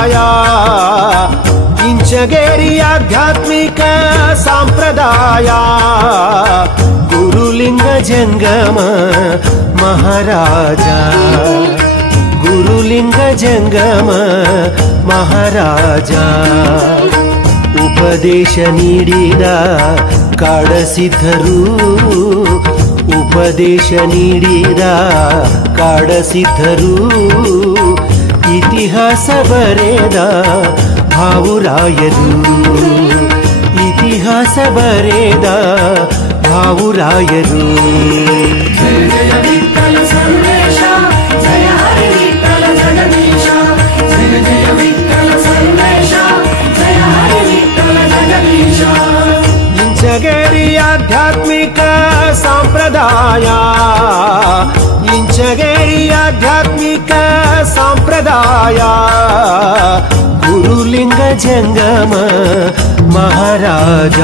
ಸಂಪ್ರದಾಯ ಇಂಚಗೇರಿ ಆಧ್ಯಾತ್ಮಿಕ ಸಂಪ್ರದಾಯ ಗುರುಲಿಂಗ ಜಂಗಮ ಮಹಾರಾಜ ಗುರುಲಿಂಗ ಜಂಗಮ ಮಹಾರಾಜ ಉಪದೇಶ ನೀಡಿದ ಕಾಡಸಿದ್ಧರು ಉಪದೇಶ ನೀಡಿದ ಕಾಡಸಿದ್ಧರು ಇತಿಹಾಸ ಬರೆದ ಭಾವುರಾಯರು ಇತಿಹಾಸ ಬರೆದ ಭಾವುರಾಯರು ಇಂಚಗೇರಿ ಆಧ್ಯಾತ್ಮಿಕ ಸಂಪ್ರದಾಯ ಇಂಚಗೇರಿ ಆಧ್ಯಾತ್ಮಿಕ ಸಂಪ್ರದಾಯ ಗುರುಲಿಂಗ ಜಂಗಮ ಮಹಾರಾಜ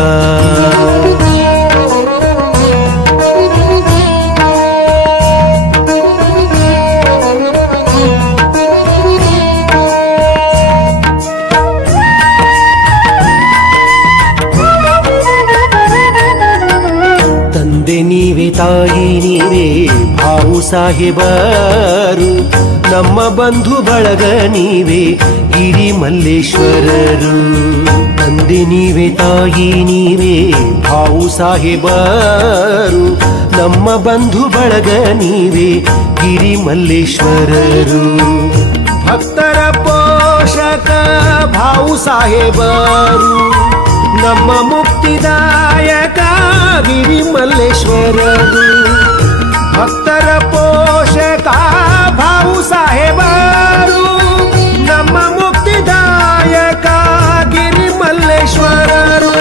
ತಂದೆ ನೀವೇ ತಾಯಿ ನೀವೇ ಭಾವು ಸಾಹೇಬರು ನಮ್ಮ ಬಂಧು ಬಳಗ ನೀವೇ ಗಿರಿ ಮಲ್ಲೇಶ್ವರರು ತಂದೆ ನೀವೇ ತಾಯಿ ನೀವೇ ಭಾವು ಸಾಹೇಬರು ನಮ್ಮ ಬಂಧು ಬಳಗ ನೀವೇ ಗಿರಿ ಮಲ್ಲೇಶ್ವರರು ಭಕ್ತರ ಪೋಷಕ ಭಾವು ಸಾಹೇಬರು ನಮ್ಮ ಮುಕ್ತಿದಾಯಕ ಗಿರಿ ಮಲ್ಲೇಶ್ವರರು ಭಕ್ತರ ಪೋಷಕ ಭಾವು ಸಾಹೇಬರು ನಮ್ಮ ಮುಕ್ತಿದಾಯಕ ಗಿರಿ ಮಲ್ಲೇಶ್ವರರು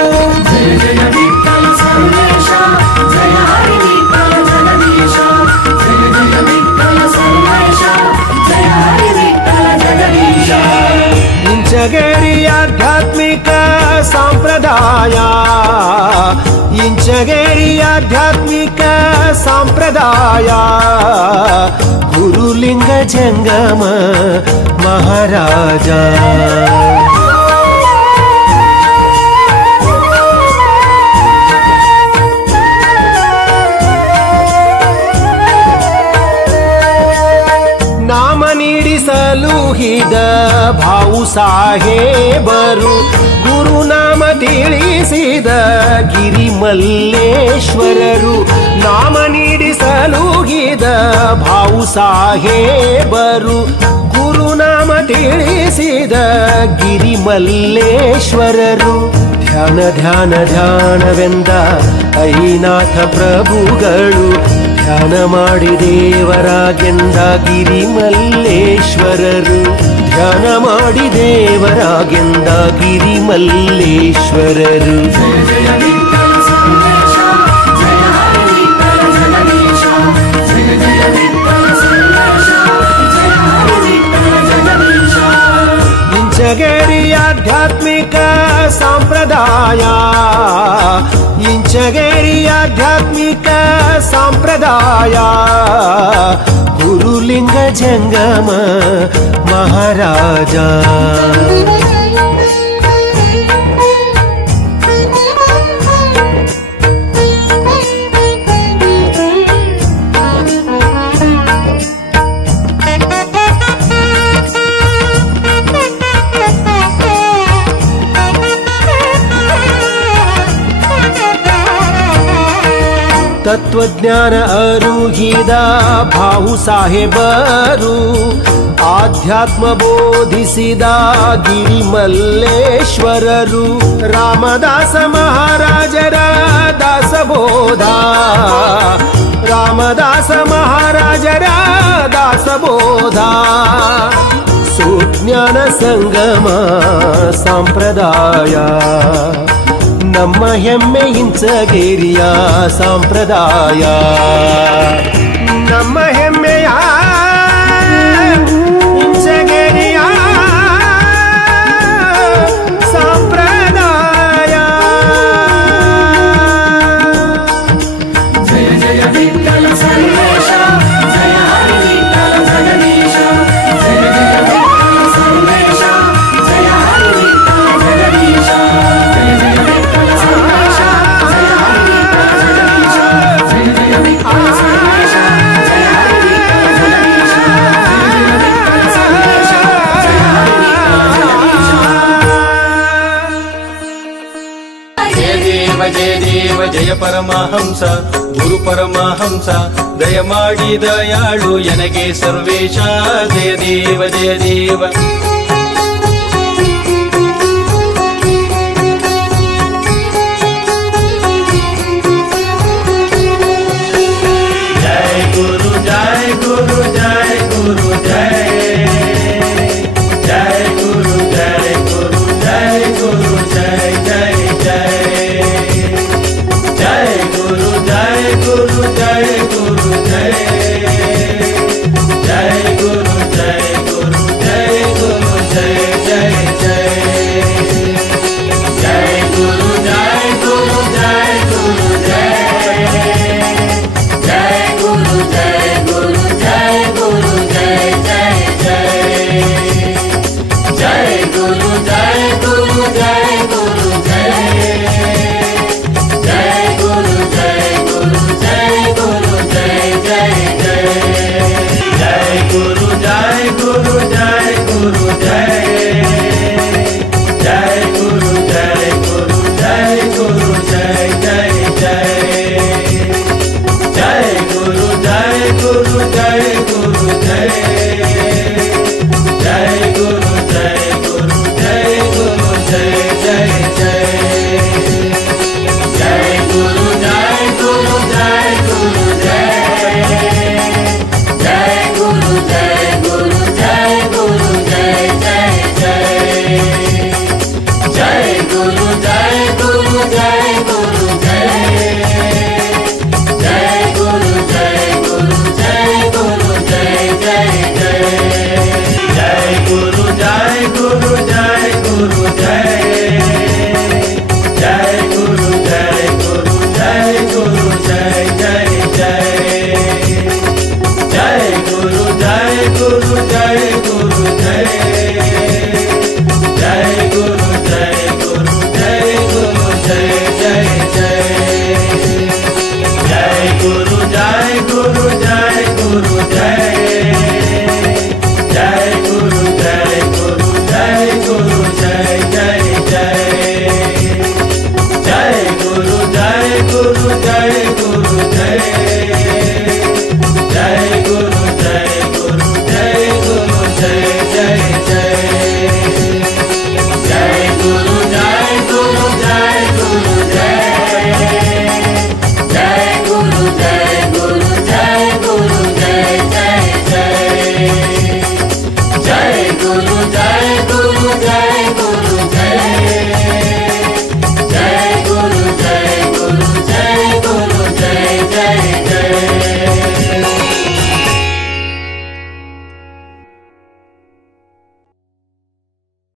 ಇಂಚಗೇರಿ ಆಧ್ಯಾತ್ಮಿಕ ಸಂಪ್ರದಾಯ ಇಂಚಗೇರಿ ಆಧ್ಯಾತ್ಮಿಕ ಸಂಪ್ರದಾಯ ಗುರುಲಿಂಗ ಜಂಗಮ ಮಹಾರಾಜ ನಾಮ ನೀಡಿಸಲುಹಿದ ಭಾವು ಸಾಹೇಬರು ಗುರುನಾಮ ತಿಳಿಸಿದ ಗಿರಿ ಮಲ್ಲೇಶ್ವರರು ನಾಮ ನೀಡಿಸಲುಹಿದ ಭಾವು ಸಾಹೇಬರು ಗುರುನಾಮ ತಿಳಿಸಿದ ಗಿರಿ ಮಲ್ಲೇಶ್ವರರು ಧ್ಯಾನ ಧ್ಯಾನ ಧ್ಯಾನವೆಂದ ಐನಾಥ ಪ್ರಭುಗಳು ಧ್ಯಾನ ಮಾಡಿ ದೇವರಾಗೆಂದ ಗಿರಿ ಮಲ್ಲೇಶ್ವರರು ಧ್ಯಾನ ಮಾಡಿ ದೇವರಾಗೆಂದ ಗಿರಿ ಮಲ್ಲೇಶ್ವರರು ಇಂಚಗೇರಿ ಆಧ್ಯಾತ್ಮಿಕ ಸಂಪ್ರದಾಯ ಇಂಚಗೇರಿ ಆಧ್ಯಾತ್ಮಿಕ ಸಂಪ್ರದಾಯ ಗುರುಲಿಂಗ ಜಂಗಮ ಮಹಾರಾಜ ತತ್ವಜ್ಞಾನ ಅರುಹಿದ ಭಾವು ಸಾಹೇಬರು ಆಧ್ಯಾತ್ಮ ಬೋಧಿಸಿದ ಗಿರಿ ಮಲ್ಲೇಶ್ವರರು ರಾಮದಾಸ ಮಹಾರಾಜರ ದಾಸಬೋಧ ರಾಮದಾಸ ಮಹಾರಾಜರ ದಾಸಬೋಧ ಸುಜ್ಞಾನ ಸಂಗಮ ಸಂಪ್ರದಾಯ ನಮ್ಮ ಹೆಮ್ಮೆ ಇಂಚಗೇರಿಯ ಸಂಪ್ರದಾಯ ನಮ್ಮ ಹೆಮ್ಮೆಯ ಇಂಚಗೇರಿಯ ಸಂಪ್ರದಾಯ ಜಯ ಜಯ ವಿಠಲ ಸರ್ವೇಶ ಜಯ ಹರಿ ವಿಠಲ ಜಗದೀಶ ಜಯ ಜಯ ವಿಠಲ ಸರ್ವೇಶ ಪರಮಹಂಸ ಗುರು ಪರಮಹಂಸ ದಯಮಾಡಿ ದಯಾಳು ಎನಗೆ ಸರ್ವೇಶ ಜಯ ದೇವ ಜಯ ದೇವ